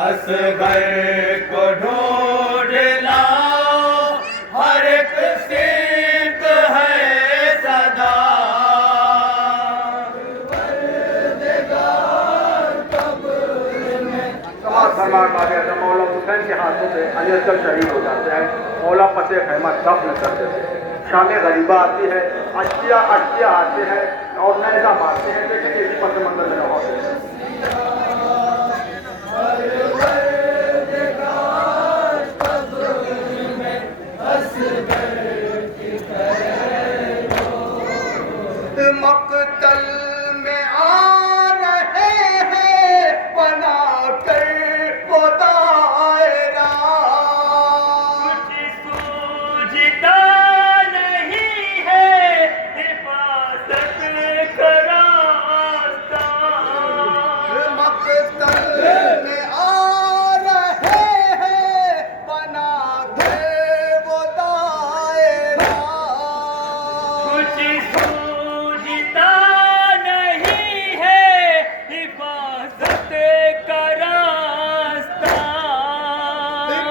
असगर को ढूंढ लाओ, हर एक सीख है सदा। समाज फरमा काले मौला हुसैन के हाथों से अनियतल शहीद हो जाते हैं। मौला फतेह खैमत दफन कर देते हैं। शाम गरीबा आती है, अशिया आते हैं और नैजा मारते हैं, लेकिन इसी पस मंजर में होते हैं। मक्तल में आ रहे हैं बना कर वो दायरा, कुछ सूझता नहीं है हिफाजत का रास्ता। मक्तल में आ रहे हैं बना कर वो दायरा, कुछ सूझता नहीं है हिफाजत का रास्ता।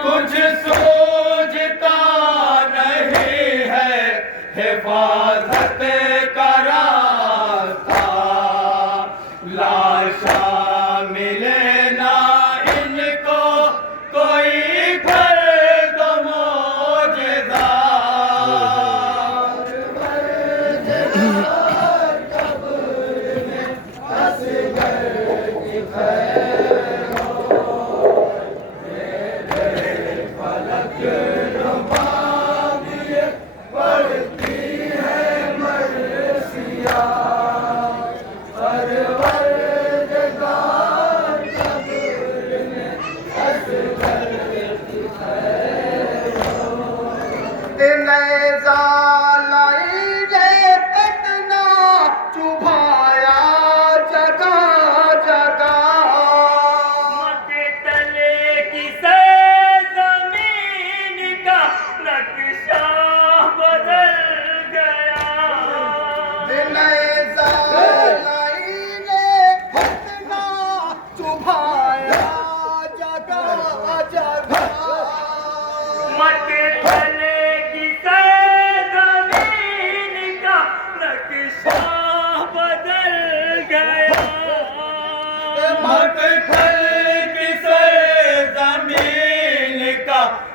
कुछ सूझता नहीं है हिफाजत का रास्ता। लाशा मिले ना इनको कोई घर दो मौजदा।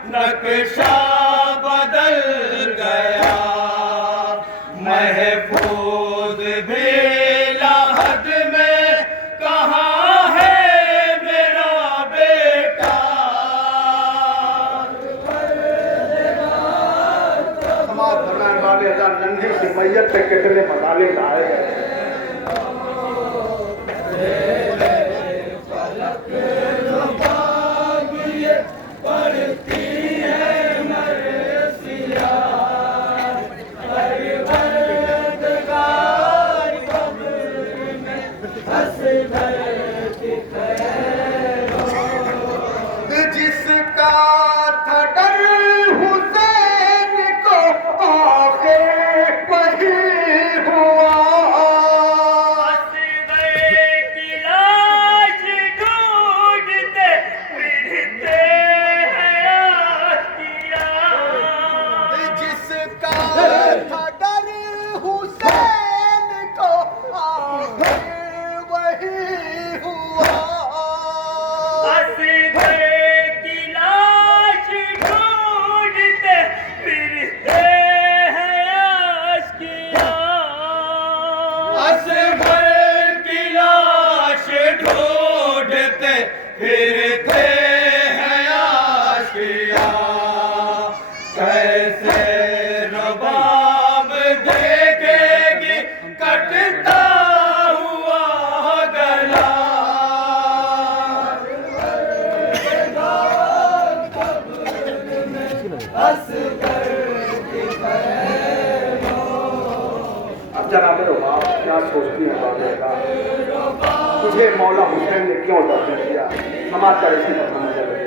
नक्शा बदल गया, महफूज भी लाहद में कहाँ है मेरा बेटा। समाज फरमाने वाले नन्ही सी मैयत पे कितने मसाले लाए गए। जिसका था डर हुसैन को आखिर वही हुआ। असग़र की लाश ढूंढते फिरते हैं आशिया। जिसका था डर हुसैन को आखिर वही हुआ। असग़र की लाश ढूंढते फिरते हैं आशिया। असग़र की लाश ढूंढते फिरते हैं आशिया। कैसे रबाब देखेगी कटता हुआ गला। अब जनाब रुबाब क्या सोचती है बाबा, तुझे मौला हुसैन ने क्यों दफन किया? समाज का इसी पर समझ लगे।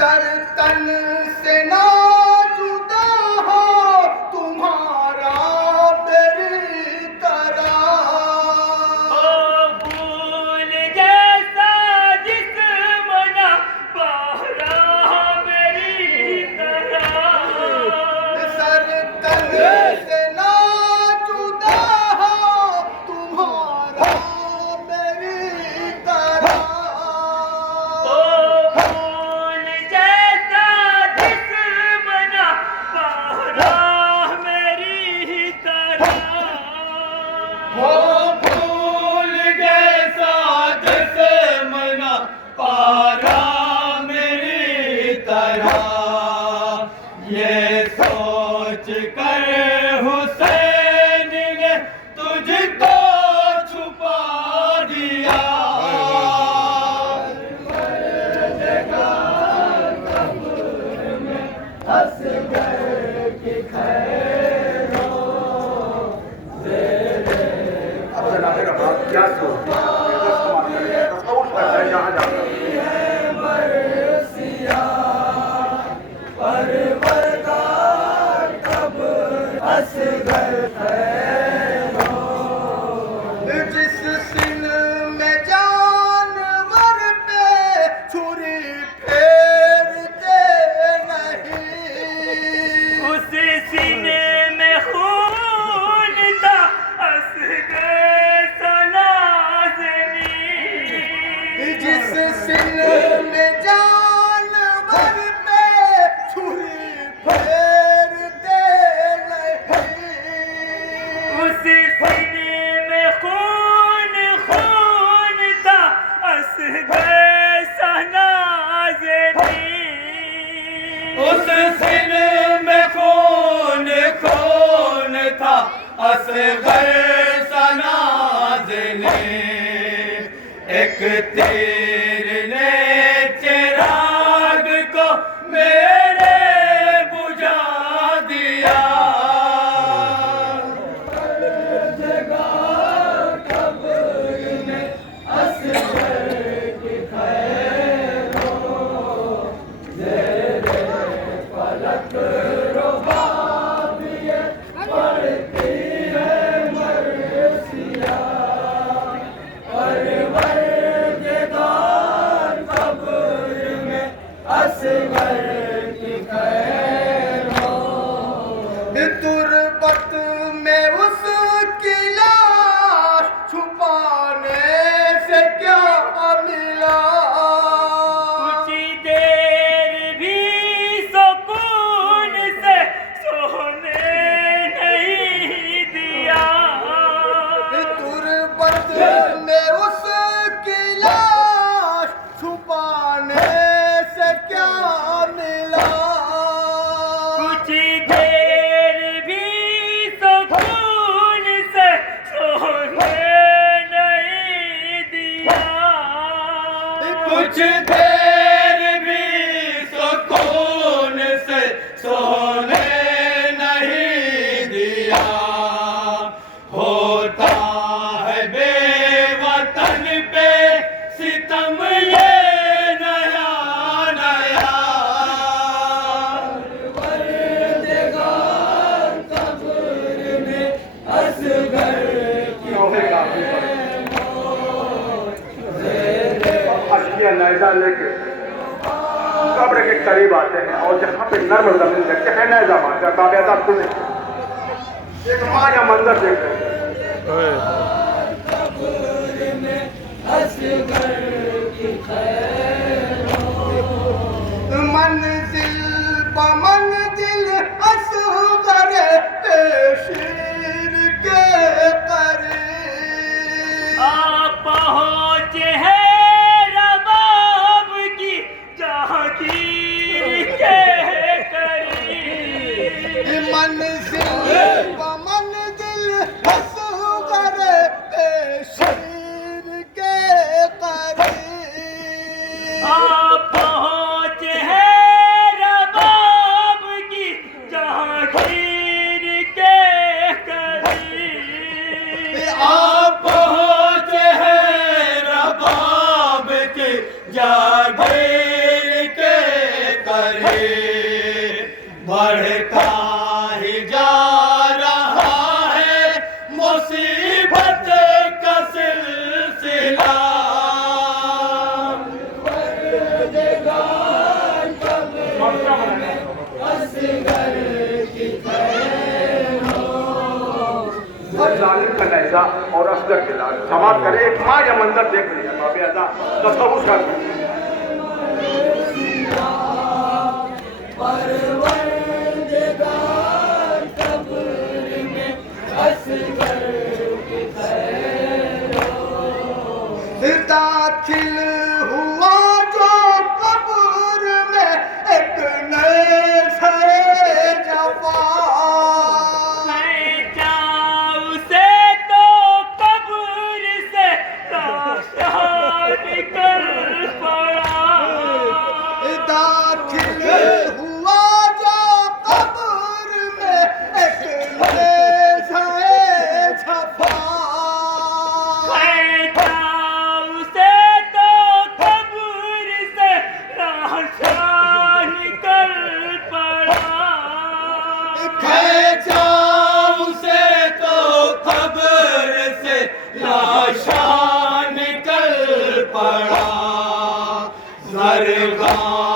सर तन से ना ये सोच कर हुसैन ने तुझको छुपा दिया। अब जरा मेरा बात क्या सोचते हैं? तसव्वुर करता है जहाँ जाता है। जिस सिन में जानवर पे छुरी फेरते नहीं, उस सीने में खून था असगर सनाज़नी। जिस सिन में जानवर पे छुरी फेरते नहीं, उस सीने में खून था असगर सनाज़नी। उस सीने में खून था असगर सनाज़नी। एक तीर ने चिराग को मेरे बुझा दिया। तुरबत में उसकी लाश छुपाने से क्या मिला? कुछ देर भी सुकून से सोने नहीं दिया। तुरबत में उसकी लाश छुपाने से क्या मिला? कुछ देर भी सुकून से सोने नहीं दिया। कुछ देर भी सुकून से सोने नहीं दिया। होता है बेवतन पे सितम ये नया नया। अशिया नैजा लेके कब्र के करीब आते हैं और जहाँ पे नर्म जमीन देखते हैं नैजा मारते काव्यता खुद एक माया मंजर देख रहे हैं। मंजिल ब मंजिल असगर शीर के करीब आप पहुँचे हैं रबाब की जहांगीर के करीब। मंजिल ब मंजिल असगर शीर के करीब आप पहुँचे हैं रबाब की जहांगीर के करीब। आप पहुँचे हैं रबाब की जहांगीर के करीब। बढ़ता ही जा रहा है मुसीबत का सिलसिला। जालिम का लहजा और असगर के लाल समाप्त करे एक माया मंजर देख लिया काव्यता तसव्वुर कर दाखिल हुआ जो कब्र में एक नए दरगाह